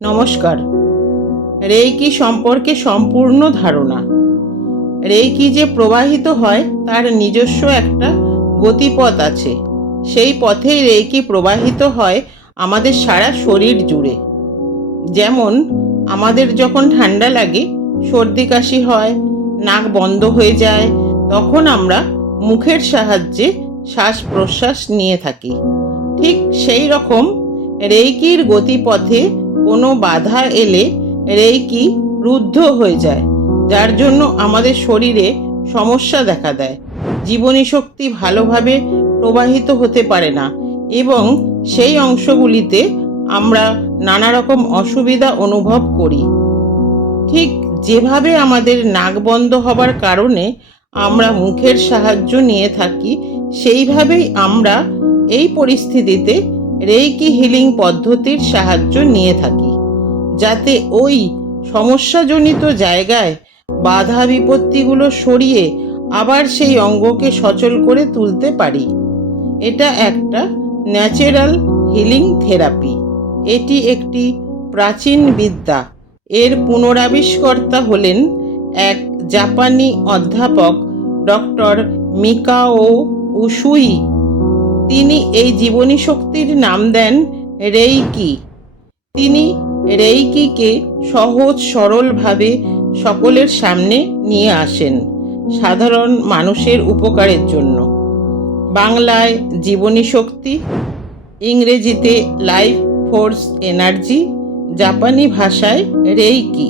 নমস্কার। রেইকি সম্পর্কে সম্পূর্ণ ধারণা। রেইকি যে প্রবাহিত হয় তার নিজস্ব একটা গতিপথ আছে। সেই পথেই রেইকি প্রবাহিত হয় আমাদের সারা শরীর জুড়ে। যেমন আমাদের যখন ঠান্ডা লাগে, সর্দি কাশি হয়, নাক বন্ধ হয়ে যায়, তখন আমরা মুখের সাহায্যে শ্বাস প্রশ্বাস নিয়ে থাকি। ঠিক সেই রকম রেইকির গতিপথে কোনো বাধা এলে রেইকি রুদ্ধ হয়ে যায়, যার জন্য আমাদের শরীরে সমস্যা দেখা দেয়। জীবনী শক্তি ভালোভাবে প্রবাহিত হতে পারে না এবং সেই অংশগুলিতে আমরা নানা রকম অসুবিধা অনুভব করি। ঠিক যেভাবে আমাদের নাক বন্ধ হবার কারণে আমরা মুখের সাহায্য নিয়ে থাকি, সেইভাবেই আমরা এই পরিস্থিতিতে রেইকি হিলিং পদ্ধতির সাহায্য নিয়ে থাকি, যাতে ওই সমস্যাজনিত জায়গায় বাধা বিপত্তিগুলো সরিয়ে আবার সেই অঙ্গকে সচল করে তুলতে পারি। এটা একটা ন্যাচারাল হিলিং থেরাপি। এটি একটি প্রাচীন বিদ্যা। এর পুনরাবিষ্কর্তা হলেন এক জাপানি অধ্যাপক, ডক্টর মিকাও উসুই। তিনি এই জীবনী শক্তির নাম দেন রেইকি। তিনি রেইকিকে সহজ সরলভাবে সকলের সামনে নিয়ে আসেন, সাধারণ মানুষের উপকারের জন্য। বাংলায় জীবনী শক্তি, ইংরেজিতে লাইফ ফোর্স এনার্জি, জাপানি ভাষায় রেইকি।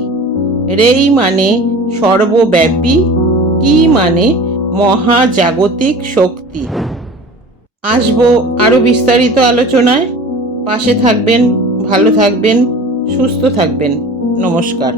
রেই মানে সর্বব্যাপী, কি মানে মহাজাগতিক শক্তি। আসবো আরও বিস্তারিত আলোচনায়। পাশে থাকবেন, ভালো থাকবেন, সুস্থ থাকবেন। নমস্কার।